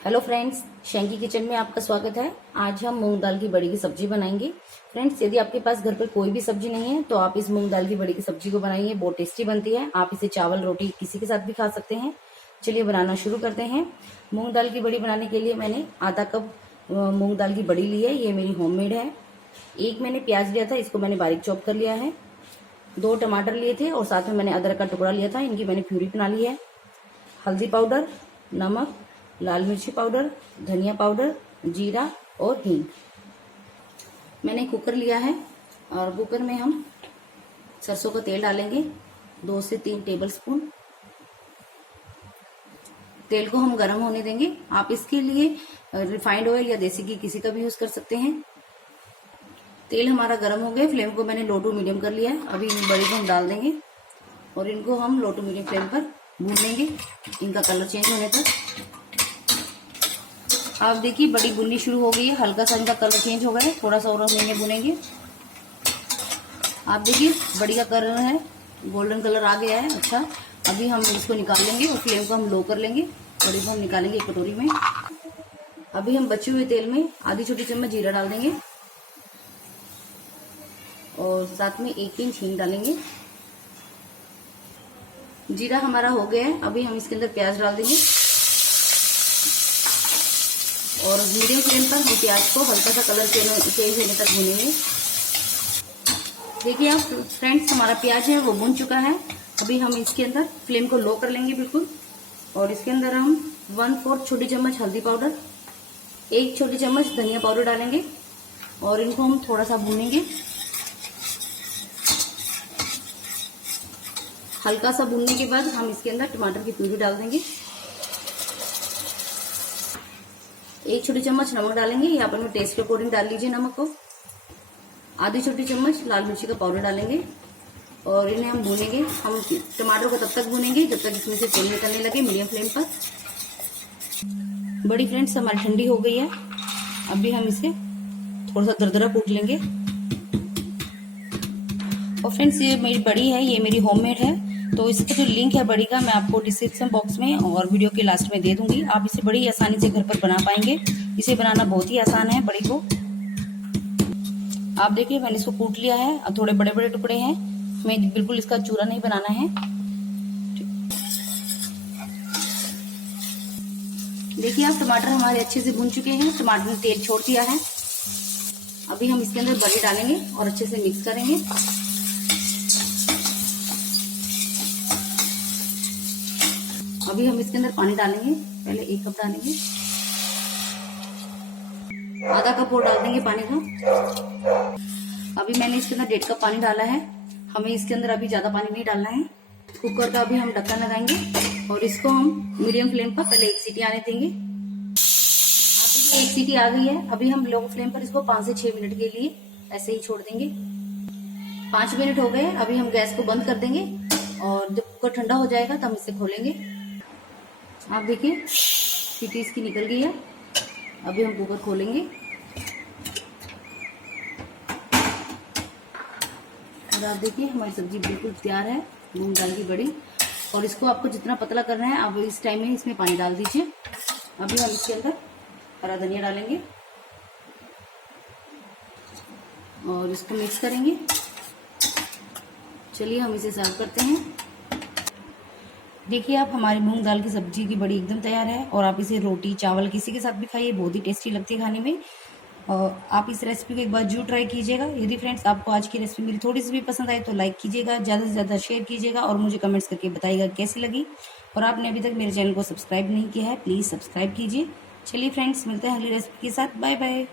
Hello friends, Shanky kitchen में आपका स्वागत है। आज हम मूंग दाल की बड़ी की सब्जी बनाएंगे। फ्रेंड्स, यदि आपके पास घर पर कोई भी सब्जी नहीं है तो आप इस मूंग दाल की बड़ी की सब्जी को बनाइए, बहुत टेस्टी बनती है। आप इसे चावल रोटी किसी के साथ भी खा सकते हैं। चलिए बनाना शुरू करते हैं। मूंग दाल की बड़ी बनाने के लिए मैंने आधा कप मूंग दाल की बड़ी ली है, ये मेरी होममेड है। एक मैंने प्याज लिया था, इसको मैंने बारीक चॉप कर लिया है। 2 टमाटर लिए थे और साथ में मैंने अदरक का टुकड़ा लिया था, इनकी मैंने प्यूरी बना ली है। हल्दी पाउडर, नमक, लाल मिर्ची पाउडर, धनिया पाउडर, जीरा और हींग। मैंने कुकर लिया है और कुकर में हम सरसों का तेल डालेंगे, 2 से 3 टेबलस्पून। तेल को हम गर्म होने देंगे। आप इसके लिए रिफाइंड ऑयल या देसी घी किसी का भी यूज कर सकते हैं। तेल हमारा गर्म हो गया, फ्लेम को मैंने लो टू मीडियम कर लिया है। अभी इन बड़ी को हम डाल देंगे और इनको हम लो टू मीडियम फ्लेम पर भून लेंगे, इनका कलर चेंज होने तक। आप देखिए बड़ी भुननी शुरू हो गई है, हल्का सा इनका कलर चेंज हो गया है, थोड़ा सा और हम इन्हें भुनेंगे। आप देखिए बड़ी का कलर है गोल्डन कलर आ गया है। अच्छा, अभी हम इसको निकाल लेंगे और फ्लेम को हम लो कर लेंगे। बड़ी को हम निकालेंगे एक कटोरी में। अभी हम बचे हुए तेल में आधी छोटी चम्मच जीरा डाल देंगे और साथ में 1 पिंच हींग डालेंगे। जीरा हमारा हो गया है, अभी हम इसके अंदर प्याज डाल देंगे और मीडियम फ्लेम पर हम प्याज को हल्का सा कलर चेंज होने तक भूनेंगे। देखिए आप फ्रेंड्स, हमारा प्याज है वो भुन चुका है। अभी हम इसके अंदर फ्लेम को लो कर लेंगे बिल्कुल और इसके अंदर हम 1/4 छोटी चम्मच हल्दी पाउडर, 1 छोटी चम्मच धनिया पाउडर डालेंगे और इनको हम थोड़ा सा भूनेंगे। हल्का सा भूनने के बाद हम इसके अंदर टमाटर की प्यूरी डाल देंगे। 1 छोटी चम्मच नमक डालेंगे, यहाँ पर मैं टेस्ट के अकॉर्डिंग डाल लीजिए नमक को। आधी छोटी चम्मच लाल मिर्ची का पाउडर डालेंगे और इन्हें हम भूनेंगे। हम टमाटर को तब तक भूनेंगे जब तक इसमें से तेल निकलने लगे, मीडियम फ्लेम पर। बड़ी फ्रेंड्स हमारी ठंडी हो गई है, अभी हम इसे थोड़ा सा दरदरा कूट लेंगे। और फ्रेंड्स, ये मेरी बड़ी है, ये मेरी होममेड है, तो इसका जो लिंक है बड़ी का मैं आपको डिस्क्रिप्शन बॉक्स में और वीडियो के लास्ट में दे दूंगी। आप इसे बड़ी आसानी से घर पर बना पाएंगे। इसे बनाना बहुत ही आसान है बड़ी को। आप देखिए मैंने इसको कूट लिया है, अब थोड़े बड़े बड़े टुकड़े हैं, हमें बिल्कुल इसका चूरा नहीं बनाना है। देखिए आप टमाटर हमारे अच्छे से भून चुके हैं, टमाटर ने तेल छोड़ दिया है। अभी हम इसके अंदर बड़ी डालेंगे और अच्छे से मिक्स करेंगे। अभी हम इसके अंदर पानी डालेंगे, पहले 1 कप डालेंगे, आधा कप और डाल देंगे पानी का। अभी मैंने इसके अंदर 1.5 कप पानी डाला है। हमें इसके अंदर अभी ज्यादा पानी नहीं डालना है। कुकर का अभी हम ढक्कन लगाएंगे और इसको हम मीडियम फ्लेम पर पहले 1 सीटी आने देंगे। अभी 1 सीटी आ गई है, अभी हम लो फ्लेम पर इसको 5 से 6 मिनट के लिए ऐसे ही छोड़ देंगे। 5 मिनट हो गए, अभी हम गैस को बंद कर देंगे और जब कुकर ठंडा हो जाएगा तो हम इसे खोलेंगे। आप देखिए सीटी इसकी निकल गई है, अभी हम कुकर खोलेंगे और आप देखिए हमारी सब्जी बिल्कुल तैयार है, मूंग दाल की बड़ी। और इसको आपको जितना पतला करना है आप इस टाइम में इसमें पानी डाल दीजिए। अभी हम इसके अंदर हरा धनिया डालेंगे और इसको मिक्स करेंगे। चलिए हम इसे सर्व करते हैं। देखिए आप हमारी मूंग दाल की सब्जी की बड़ी एकदम तैयार है और आप इसे रोटी चावल किसी के साथ भी खाइए, बहुत ही टेस्टी लगती है खाने में। और आप इस रेसिपी को एक बार जरूर ट्राई कीजिएगा। यदि फ्रेंड्स आपको आज की रेसिपी मेरी थोड़ी सी भी पसंद आए तो लाइक कीजिएगा, ज़्यादा से ज़्यादा शेयर कीजिएगा और मुझे कमेंट्स करके बताइएगा कैसी लगी। और आपने अभी तक मेरे चैनल को सब्सक्राइब नहीं किया है, प्लीज़ सब्सक्राइब कीजिए। चलिए फ्रेंड्स, मिलते हैं अगली रेसिपी के साथ। Bye bye.